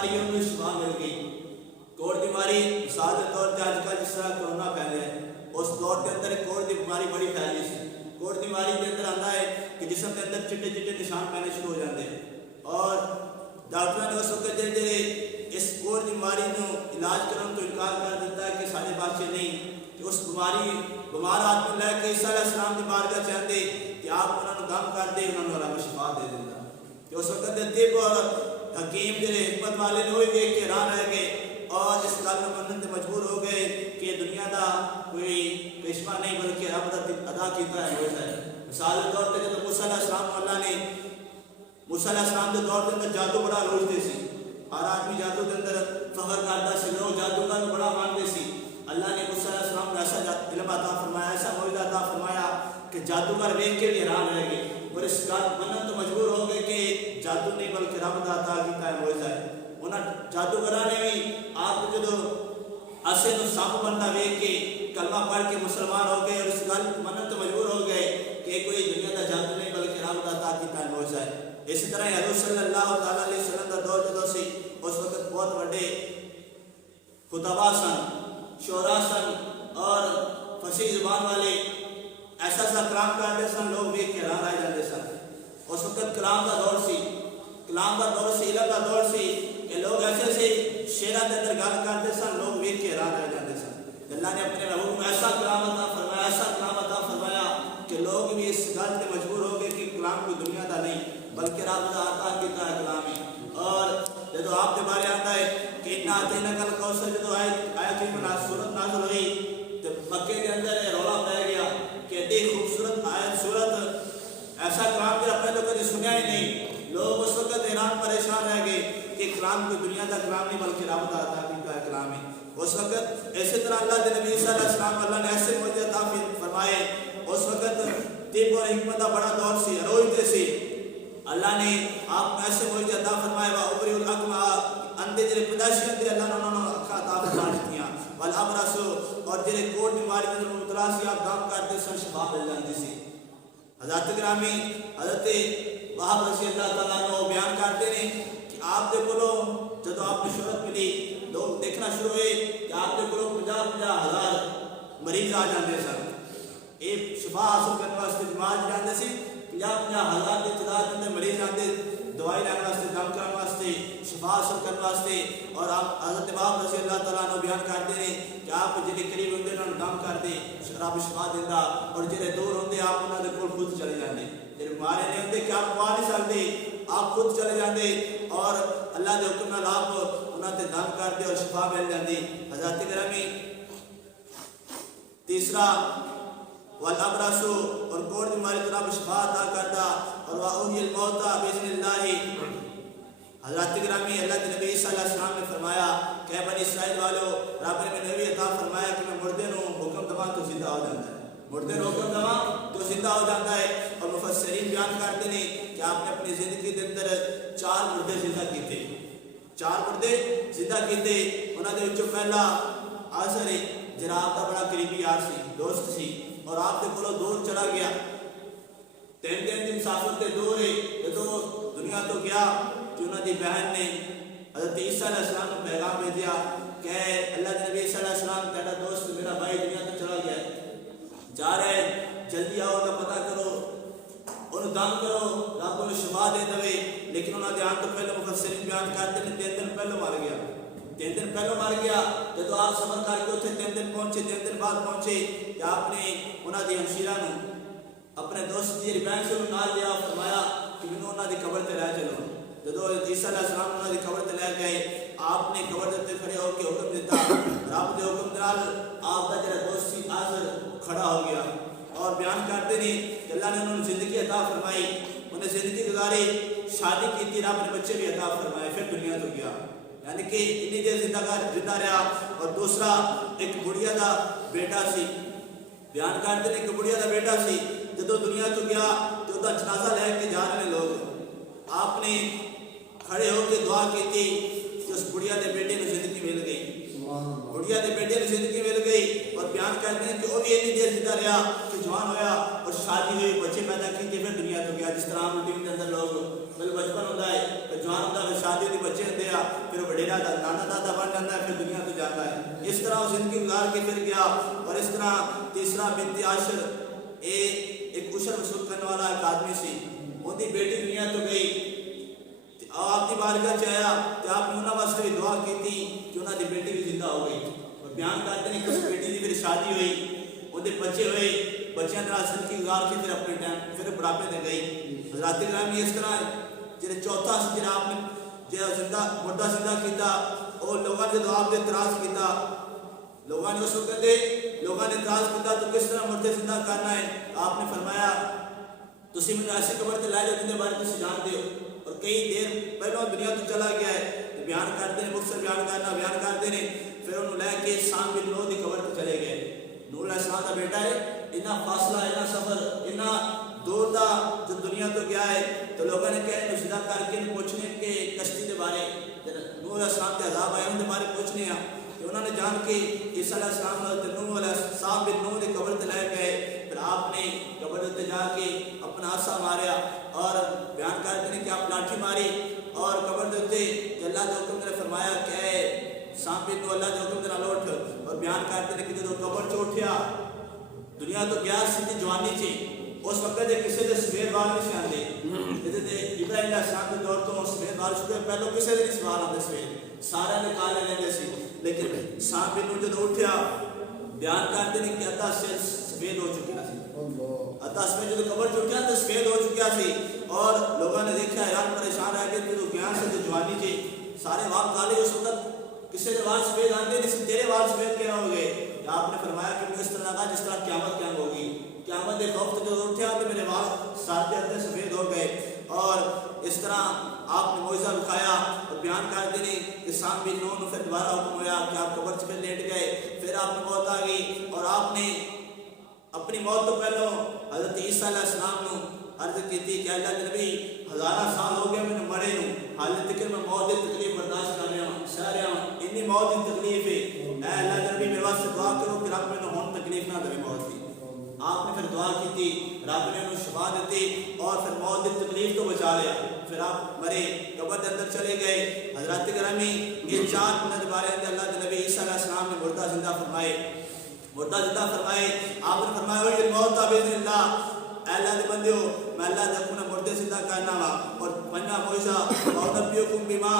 بیماری ہے انہیں شفا مل گئی. کوڑ دی بیماری مثال کے طور پہ آج کل جس طرح کرونا پھیلے ہے اس دور کے اندر کوڑ دی بیماری بڑی پھیلی سی. کوڑ دی بیماری کے اندر آتا ہے کہ جسم کے اندر چٹے چٹے نشان پہنے شروع ہو جاتے ہیں اور ڈاکٹر نے اس وقت جڑے جڑے اس کوڑ دی بیماری کو علاج کرنے تو انکار کر دیتا ہے کہ سارے بادشاہ نہیں کہ اس بیمار آدمی لے کے عیسیٰ علیہ السلام کی بارگاہ چاہتے کہ آپ انہوں نے کام کر دے انہوں نے اللہ شفا دے دیتا. کہ اس وقت طب اور حکیم جڑے حکمت والے نے وہی دیکھ کے حیران رہ گئے اور اس گل میں منن تے مجبور ہو گئے کہ دنیا دا کوئی کرشمہ نہیں بلکہ رب دا ادا کیتا ہے ہوتا ہے. مثال کے طور پہ جب موسیٰ علیہ السلام اللہ نے موسیٰ علیہ السلام کے دور کے اندر جادو بڑا روجتے سی. ہر آدمی جادو کے اندر فخر کرتا سی لوگ جادو کا بڑا مانتے سی. اللہ نے موسیٰ علیہ السلام کو ایسا علم عطا فرمایا ایسا معجزہ عطا فرمایا کہ جادوگر دیکھ کے بھی حیران رہ گئے اور اس بات منن تو مجبور ہو گئے کہ جادو نہیں بلکہ رب دا عطا کیتا ہے معجزہ ہے. انہاں جادوگراں نے بھی آپ کو جدو اسے نو سانپ بنتا دیکھ کے کلمہ پڑھ کے مسلمان ہو گئے اور اس گل منن تو مجبور ہو گئے کہ کوئی دنیا دا جادو نہیں بلکہ رب دا عطا کیتا ہے معجزہ ہے. اسی طرح حضور صلی اللہ تعالی علیہ وسلم دا دور جدو سی اس وقت بہت بڑے خطباء سن شعراء سن اور فصیح زبان والے ایسا ایسا کلام کرتے سن لوگ دیکھ کے حیران رہ جاتے سن. اس وقت کلام کا دور سی علم کا دور سی کہ لوگ ایسے ایسے شعراں کے اندر گل کرتے سن لوگ دیکھ کے حیران رہ جاتے سن. اللہ نے اپنے محبوب میں ایسا کلام عطا فرمایا کہ لوگ بھی اس گل سے مجبور ہو گئے کہ کلام کوئی دنیا کا نہیں بلکہ رب دا عطا کیتا ہے کلام ہے. اور جدو آپ کے بارے آتا ہے کہ اتنا اعطیناک الکوثر جدو آیت صورت نازل ہوئی تو مکے کے اندر رولا پہ گیا کہ اتنی خوبصورت آیت صورت ایسا کلام جو اپنے تو کبھی سنیا ہی نہیں. لوگ اس وقت حیران پریشان رہ گئے کہ کلام کوئی دنیا کا کلام نہیں بلکہ رب دا عطا کیتا ہے کلام ہے. اس وقت اسی طرح اللہ کے نبی صلی اللہ علیہ وسلم اللہ نے ایسے معجزے عطا فرمائے. اس وقت طب اور حکمت کا بڑا دور سی روزتے سی. اللہ نے آپ کو ایسے معجزے عطا فرمائے وابری الاکمہ اندھے جڑے پیدائشی اندھے اللہ نے انہوں نے اکھا عطا فرما دیتیاں والابرص اور جڑے کوڑ بیماری میں مبتلا سی آپ کام کرتے سن شفا مل جاندی سی. حضرت گرامی حضرت وہاب رضی اللہ تعالیٰ عنہ بیان کرتے ہیں کہ آپ دے کولوں جدو آپ کو شہرت ملی لوگ دیکھنا شروع ہوئے کہ آپ دے کولوں 50,000 مریض آ جاندے سن. ایک شفا حاصل کرنے واسطے جماعت جاندے سی 50,000 کی تعداد میں مریض آتے دوائی لینے واسطے کام کرنے واسطے شفا حاصل کرنے واسطے. اور آپ حضرت وہاب رضی اللہ تعالیٰ عنہ بیان کرتے ہیں کہ آپ جڑے قریب ہوندے انہاں نوں کام کردے رب شفا دیندا اور جڑے دور ہوندے آپ انہاں دے کول خود چلے جاندے. جڑے بیمار نہیں ہوندے کہ آپ آ نہیں سکدے آپ خود چلے جاندے اور اللہ دے حکم نال آپ انہاں تے دم کردے اور شفا مل جاندی. حضرت گرامی تیسرا والابرص اور کوڑ بیماری تو رب شفا عطا کرتا اور واحیی الموتى باذن اللہ. حضرت گرامی اللہ کے نبی صلی اللہ علیہ وسلم نے فرمایا کہ بنی اسرائیل والو رب نے نبی عطا فرمایا کہ میں مردے نو حکم دواں تو زندہ ہو جاتا ہے. مردے نو حکم دواں تو زندہ ہو جاتا ہے. اور مفسرین بیان کرتے ہیں کہ آپ نے اپنی زندگی کے اندر 4 مردے زندہ کیتے 4 مردے زندہ کیتے. انہاں دے وچوں پہلا آسر جڑا آپ دا بڑا قریبی یار سی دوست سی اور آپ دے کولوں دور چلا گیا 3 دن مسافر تے دور ہے جدو دنیا تو گیا تو انہاں دی بہن نے حضرت عیسیٰ علیہ السلام کو پیغام بھیجا کہ اللہ کے نبی صلی اللہ علیہ وسلم تیرا دوست میرا بھائی دنیا تو چلا گیا ہے جا رہا ہے جلدی آؤ کا پتہ کرو انہوں دم کرو رب انہوں شفا دے دوے. لیکن انہوں نے آن تو پہلے مفسرین بیان کرتے ہیں 3 دن پہلے مار گیا 3 دن پہلے مار گیا. جب آپ سفر کر کے اتنے 3 دن پہنچے 3 دن بعد پہنچے کہ آپ نے انہوں نے ہمشیرہ نو اپنے دوست کی بہن سے نال لیا فرمایا کہ مینوں انہوں نے قبر تے لے چلو. جدو عیسیٰ علیہ السلام انہوں نے قبر تے لے گئے آپ نے قبر تے کھڑے ہو کے حکم دیتا رب دے حکم نال آپ دا جڑا دوست سی حاضر کھڑا ہو گیا. اور بیان کرتے ہیں کہ اللہ نے انہوں نے زندگی عطا فرمائی انہیں زندگی گزاری شادی کی تھی رب نے بچے بھی عطا فرمائے پھر دنیا تو گیا. یعنی کہ اتنی دیر زندہ رہا. اور دوسرا ایک بڑھیا دا بیٹا سی بیان کرتے ہیں کہ بڑھیا دا بیٹا سی جدو دنیا تو گیا تو دا جنازہ لے کے جا رہے لوگ آپ نے کھڑے ہو کے دعا کی تھی کہ اس بڑھیا دے بیٹے میں زندگی مل گئی بڑھیا دے بیٹے میں زندگی مل گئی. اور بیان کرتے ہیں کہ وہ بھی اتنی دیر زندہ رہا کہ جوان ہویا اور شادی ہوئی بچے پیدا کی کہ پھر دنیا تو گیا. جس طرح روٹین کے اندر لوگ بچپن ہوتا ہے جوان ہوتا ہے شادی ہوتی بچے ہوتے ہیں پھر وڈیرا نانا دادا بن جاتا ہے، پھر دنیا تو جاتا ہے۔ اس طرح وہ زندگی گزار کے پھر گیا، اور اس طرح تیسرا بنت عاشر ایک عشر وصول کرنے والا ایک آدمی سی، ان کی بیٹی دنیا تو گئی، آپ کی بارگاہ چاہیا کہ آپ نے انہوں واسطے بھی دعا کی تھی کہ انہوں کی بیٹی بھی زندہ ہو گئی، اور بیان کرتے ہیں کہ اس بیٹی کی پھر شادی ہوئی، ان بچے ہوئے، بچیاں طرح زندگی گزار کے پھر اپنے ٹائم پھر بڑھاپے دے گئی۔ حضرات گرامی اس طرح جڑے چوتھا سی جڑا آپ نے جڑا زندہ مردہ زندہ کیتا، اور لوگوں نے جدو آپ نے اعتراض کیتا، لوگوں نے اس وقت لوگوں نے اعتراض کیتا تو کس طرح مردے زندہ کرنا ہے، آپ نے فرمایا تسی مجھے ایسی قبر تے لے جاؤ جن کے بارے تسی جانتے ہو، اور کئی دیر پہلوں دنیا تو چلا گیا ہے، تو بیان کرتے ہیں مختصر بیان کرتے ہیں، پھر انہوں لے کے سام بن نوح کی قبر تے چلے گئے۔ نوح علیہ السلام کا بیٹا ہے، اتنا فاصلہ، اتنا سفر، اتنا دور دا جو دنیا تو گیا ہے، تو لوگوں نے کہا نشدہ کر کے پوچھنے کے کشتی کے بارے، نوح علیہ السلام کے عذاب آئے ان کے بارے پوچھنے ہیں، تو انہوں نے جان کے عیسیٰ علیہ السلام نوح علیہ السلام بن نوح کی قبر تے لے گئے، پھر آپ نے قبر تے جا کے اپنا عصا ماریا، اور بیان کرتے ہیں کہ آپ لاٹھی ماری، اور قبر دے کہ اللہ کے حکم نے فرمایا کہ اے سام بن نوح اللہ کے حکم دے نال اٹھ، اور بیان کرتے ہیں کہ جب قبر چ اٹھیا دنیا تو گیا سیدھی جوانی چی، اس وقت کسی کے سفید بال نہیں سی آتے، ابراہیم علیہ السلام کے دور تو سفید بال شروع پہلو کسی کے نہیں سوال آتے سفید، سارے نے کالے رہتے سی، لیکن سام بن نوح جب اٹھیا بیان کرتے ہیں کہ ادھا سر سفید ہو چکا سی، ادھا سفید جب قبر چ اٹھیا تو سفید ہو چکا سی، اور لوگوں نے دیکھا حیران پریشان رہ گئے کہ گیان سے جوانی چی سارے وال کالے، اس وقت کسی کے وال سفید آتے نہیں، تیرے وال سفید کیا ہو گئے؟ آپ نے فرمایا کہ مجھے اس طرح لگا جس طرح قیامت قیام ہوگی، قیامت ایک وقت جو اٹھا تو میرے وال سارے اندر سفید ہو گئے، اور اس طرح آپ نے معجزہ دکھایا، اور بیان کرتے ہیں کہ سام بن نوح پھر دوبارہ حکم ہوا کہ آپ قبر پہ لیٹ گئے، پھر آپ نے موت آ گئی، اور آپ نے اپنی موت تو پہلو حضرت عیسیٰ علیہ السلام نے عرض کی تھی کہ اللہ کے نبی ہزارہ سال ہو گئے میں مرے نوں، حالت تک میں موت کی تکلیف برداشت کر رہا ہوں، سہ رہا ہوں، اتنی موت کی تکلیف ہے، اے اللہ کے نبی میرے واسطے دعا کرو کہ رب میں ہون تکلیف نہ دے موت کی۔ آپ نے پھر دعا کی تھی، رب نے انہوں شفا دیتی، اور پھر موت کی تکلیف تو بچا لیا، پھر آپ مرے، قبر کے اندر چلے گئے۔ حضرات گرامی یہ 4 منٹ بارے اندر اللہ کے نبی عیسیٰ علیہ السلام نے مردہ زندہ فرمائے، مردہ زندہ فرمائے، آپ نے فرمایا ہوئی موت بِإِذْنِ اللَّهِ، اے اللہ کے بندیو میں اللہ کے حکم مردے زندہ کرنا وا، اور پنجا معجزہ وَأُنَبِّئُكُم بِمَا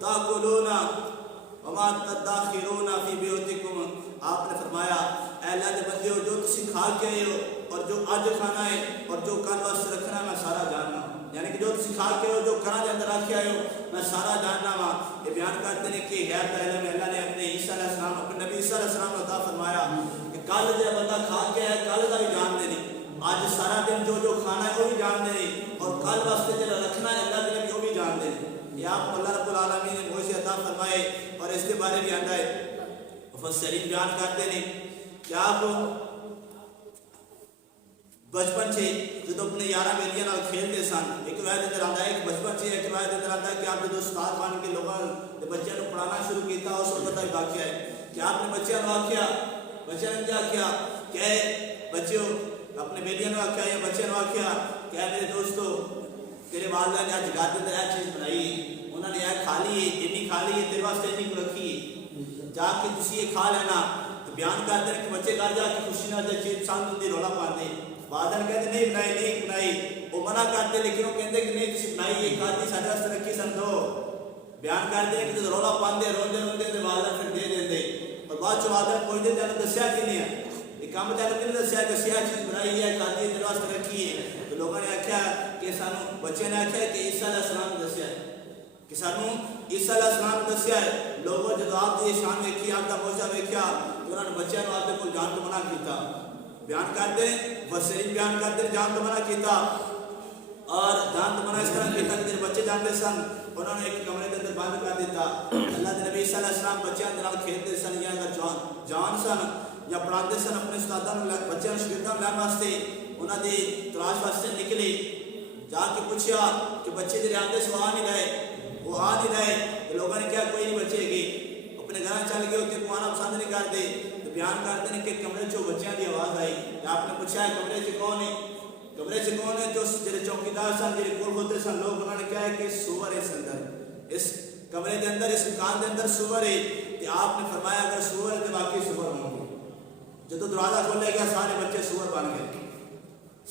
تَأْكُلُونَ وَمَا تَدَّخِرُونَ فِي بُيُوتِكُمْ، آپ نے فرمایا اے اللہ کے بندیو جو تسی کھا کے آئے ہو، اور جو آج کھانا ہے اور جو کل واسطے رکھنا ہے میں سارا جاننا، یعنی کہ جو تسی کھا کے ہو، جو کھانا کے اندر رکھ آئے ہو میں سارا جاننا وا۔ یہ بیان کرتے ہیں کہ غیب کا علم اللہ نے اپنے عیسیٰ علیہ السلام اپنے نبی عیسیٰ علیہ السلام کو عطا فرمایا کہ کل جو بندہ کھا کے آئے کل کا بھی جانتے نہیں، آج سارا دن جو کھانا ہے وہ بھی جانتے نہیں، اور کل واسطے جو رکھنا ہے اللہ کے نبی وہ بھی جانتے نہیں۔ یہ آپ کو اللہ رب العالمین نے معجزے عطا فرمائے، اور اس کے بارے میں آتا ہے مفسرین بیان کرتے ہیں کہ آپ بچپن سے جب اپنے یارہ بیلیاں نال کھیلتے سن، ایک روایت ادھر آتا ہے کہ بچپن سے ایک روایت ادھر آتا ہے کہ آپ جب استاد بن کے لوگوں نے بچوں کو پڑھانا شروع کیا، اس وقت کا واقعہ ہے کہ آپ نے بچوں کو آخیا، بچوں نے کیا کیا کہ بچوں اپنے بیٹیاں نے آخیا یا بچے نے آخیا کہ میرے دوستو تیرے والدہ نے آج گھر کے اندر یہ چیز بنائی، انہوں نے یہ کھا لی ہے، اتنی کھا لی ہے، تیرے واسطے اتنی کو رکھی ہے، جا کے تسی یہ کھا لینا۔ تو بیان کرتے ہیں کہ بچے گھر جا کے خوشی نہ دے چیز پسند ہوتی رولا پاتے، والدہ نے کہتے نہیں بنائی نہیں بنائی، وہ منع کرتے لیکن وہ کہتے کہ نہیں تسی بنائی یہ کھاتی سارے واسطے رکھی سمجھو۔ بیان کرتے ہیں کہ جب رولا پاندے روندے روندے تو والدہ پھر دے دیں دے، اور بعد چ والدہ کوئی دن جانا دسیا کہ نہیں ہے کام چاہتے نہیں دسیا کہ سیاہ چیز بنائی ہے کھاتی ہے تیرے واسطے رکھی ہے۔ تو لوگوں نے آخیا کہ سانو بچے نے آخیا کہ عیسیٰ علیہ السلام نے دسیا ہے کہ سانو عیسیٰ علیہ السلام نے دسیا ہے۔ لوگوں جب آپ کی شان ویکھی آپ کا معجزہ ویکھیا تو انہوں نے بچوں کو آپ کو جان تو منع کیتا، بیان کرتے مفسرین بیان کرتے جان تو منع کیتا، اور جان تو منع اس طرح کیتا کہ جب بچے جانتے سن انہوں نے ایک کمرے کے اندر بند کر دیتا۔ اللہ کے نبی عیسیٰ علیہ السلام بچوں کے نال کھیلتے سن یا جان سن یا پڑھاتے سن اپنے استادوں بچوں شاگردوں لین واسطے، انہوں نے تلاش واسطے نکلی، جا کے پوچھا کہ بچے جڑے آتے سو آ نہیں رہے، وہ آ نہیں رہے، تو لوگوں نے کہا کوئی نہیں بچے گی، اپنے گھر چل گئے اتنے کو آنا پسند نہیں کرتے۔ تو بیان کرتے ہیں کہ کمرے چو بچوں کی آواز آئی، آپ نے پوچھا ہے کمرے چ کون ہے، کمرے چ کون ہے؟ جو جڑے چوکیدار سن جڑے کول ہوتے سن لوگ انہوں نے کہا ہے کہ سور اس اندر اس کمرے کے اندر اس مکان کے اندر سور ہے کہ آپ نے فرمایا اگر سور ہے تو باقی سور ہوں گے. جب دروازہ کھولے گیا سارے بچے سور بن گئے,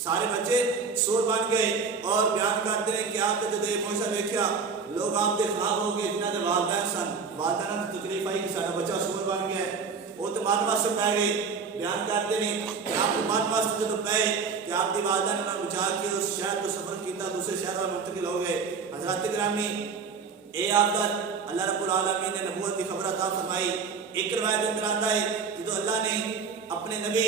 سارے بچے سور بن گئے. اور بیان کرتے ہیں کہ آپ نے جب یہ موجزہ دیکھا لوگ آپ کے خلاف ہو گئے, جنہوں نے والدین سن, والدین کو تکلیف آئی کہ سارا بچہ سور بن گیا ہے, وہ تو مان واسطے پہ گئے. بیان کرتے ہیں کہ آپ کو مان واسطے جب پہ کہ آپ کی والدہ نے بچا کے اس شہر کو سفر کیا, دوسرے شہر میں منتقل ہو گئے. حضرات گرامی اے آپ در اللہ رب العالمین نے نبوت کی خبر عطا فرمائی. ایک روایت اندر آتا ہے کہ تو اللہ نے اپنے نبی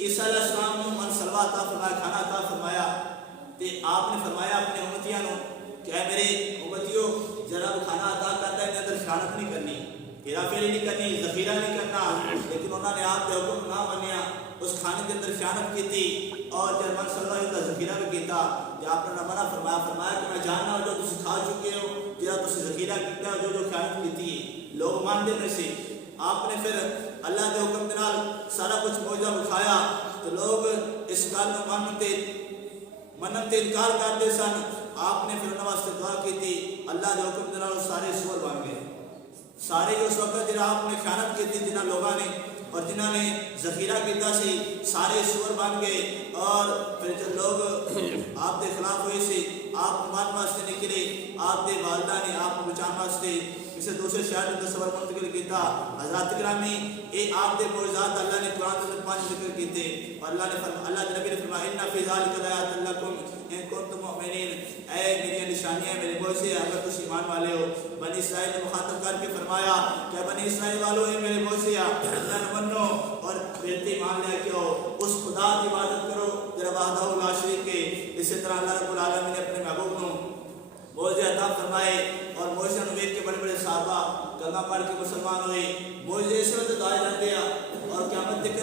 عیسیٰ علیہ السلام کو من سلوا عطا فرمایا, کھانا عطا فرمایا. تو آپ نے فرمایا اپنے امتیاں نو کہ اے میرے امتیوں ذرا کھانا عطا کرتا ہے, اندر خیانت نہیں کرنی, ہیرا پھیری نہیں کرنی, ذخیرہ نہیں کرنا. لیکن انہوں نے آپ کے حکم نہ منیا, اس کھانے کے اندر خیانت کی تھی. اور جب من سلوا کا ذخیرہ بھی کیتا, جب آپ نے منع فرمایا کہ میں جاننا جو تم کھا چکے ہو, جہاں تم ذخیرہ کیتا جو خیانت کی تھی. لوگ مانتے نہیں سے. آپ نے پھر اللہ کے حکم کے نال سارا کچھ موجزہ دکھایا تو لوگ اس گل کو منن تے انکار کرتے سن. آپ نے پھر انہوں واسطے دعا کی تھی, اللہ کے حکم کے نال سارے سور بن گئے. سارے اس وقت جہاں آپ نے خیانت کی تھی جنہاں لوگوں نے اور جنہوں نے ذخیرہ کیتا سی, سارے سور بن گئے. اور پھر جب لوگ آپ کے خلاف ہوئے سے آپ مان واسطے نکلے, آپ کے والدہ نے آپ کو بچان واسطے کسی دوسرے شہر میں سفر منتقل کیتا. حضرات گرامی اے آپ کے معجزات اللہ نے قرآن میں 5 ذکر کیتے. اور اللہ کے نبی نے فرمایا ان فی ذلک لآیات لکم ان کنتم مؤمنین, اے میری نشانیاں میرے معجزے اگر تم ایمان والے ہو. بنی اسرائیل نے مخاطب کر کے فرمایا کہ بنی اسرائیل والو اے میرے معجزے اللہ نہ منو اور بہتے ایمان لے کے ہو, اس خدا کی عبادت کرو جرا وحدہ لا شریک کے. اسی طرح اللہ رب العالمین نے اپنے محبوب کو معجزے عطا فرمائے اور معجزے نو دیکھ کے بڑے بڑے صحابہ کلمہ پڑھ کے مسلمان ہوئے. معجزے اس وقت دائے رہتے ہیں اور قیامت تک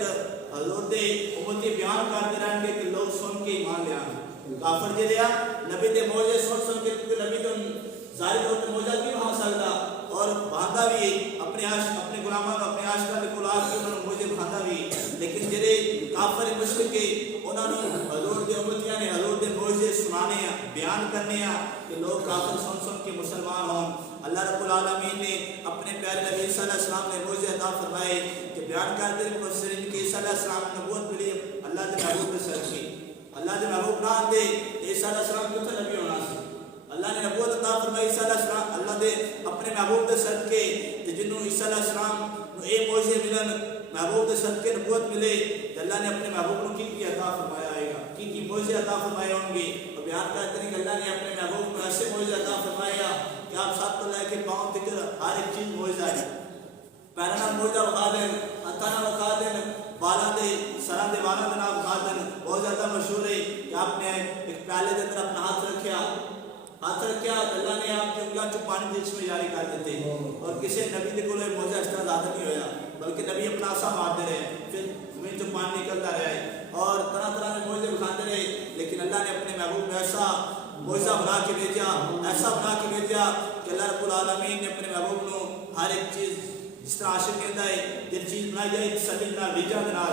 حضور دے امتی بیان کرتے رہیں گے کہ لوگ سن کے ایمان لے آئیں. کافر جی لیا نبی دے معجزے سن کے, کیونکہ نبی تو ظاہر طور پر معجزہ نہیں بنا سکتا اور باندھا بھی اپنے غلاموں اپنے عاشقاں کے کول آ کے انہوں نے معجزے باندھا بھی. لیکن جڑے کافر مشرک کے انہوں نے حضور دے امتیاں نے حضور دے معجزے سنانے ہیں, بیان کرنے ہیں کہ لوگ کافر سن کے مسلمان ہوں. اللہ رب العالمین نے اپنے پیارے نبی صلی اللہ علیہ وسلم نے معجزے عطا فرمائے کہ بیان کرتے ہیں مفسرین کہ عیسیٰ علیہ السلام نے نبوت ملی اللہ کے محبوب کے سر کی. اللہ کے محبوب نہ آتے عیسیٰ علیہ السلام کتنا نبی ہونا سی. اللہ نے نبوت عطا فرمائی عیسیٰ علیہ السلام اللہ دے اپنے محبوب کے صدقے کہ جنہوں عیسیٰ علیہ السلام نو اے معجزے ملن محبوب کے صدقے نبوت ملے کہ اللہ نے اپنے محبوب کو کی عطا فرمایا آئے گا, کی معجزے عطا فرمائے ہوں گے. اور بیان کرتے ہیں کہ اللہ نے اپنے محبوب کو ایسے معجزے عطا فرمایا کہ آپ ساتھ تو لے کے پاؤں تک ہر ایک چیز معجزہ ہے. پیرنا معجزہ بخا دیں, ہتھانا بخا دیں, بالا دے سران دے بالا دے نام بخا دیں. بہت زیادہ مشہور ہے کہ آپ نے ایک پیالے کے اندر اپنا ہاتھ رکھا اللہ نے آپ کے انگلیاں چو پانی دیش میں جاری کر دیتے. اور کسی نبی کے کولے معجزہ اس طرح زیادہ نہیں ہویا بلکہ نبی اپنا آسا مارتے رہے, پھر زمین چو پانی نکلتا رہے اور طرح طرح کے معجزے بکھاتے رہے. لیکن اللہ نے اپنے محبوب میں ایسا معجزہ بنا کے بھیجا, ایسا بنا کے بھیجا کہ اللہ رب العالمین نے اپنے محبوب کو ہر ایک چیز جس طرح عاشق کہتا ہے جن چیز بنائی جائے تسلی بنا ریجا بنا,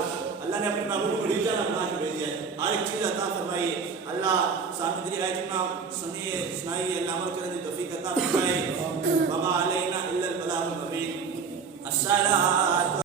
اللہ نے اپنے محبوب کو ریجا بنا کے بھیجا ہے, ہر ایک چیز عطا فرمائی. اللہ سامنے آیت میں سنیے سنائیے, اللہ عمل کرنے کی توفیق عطا فرمائے. وما علینا الا البلاغ المبین. السلام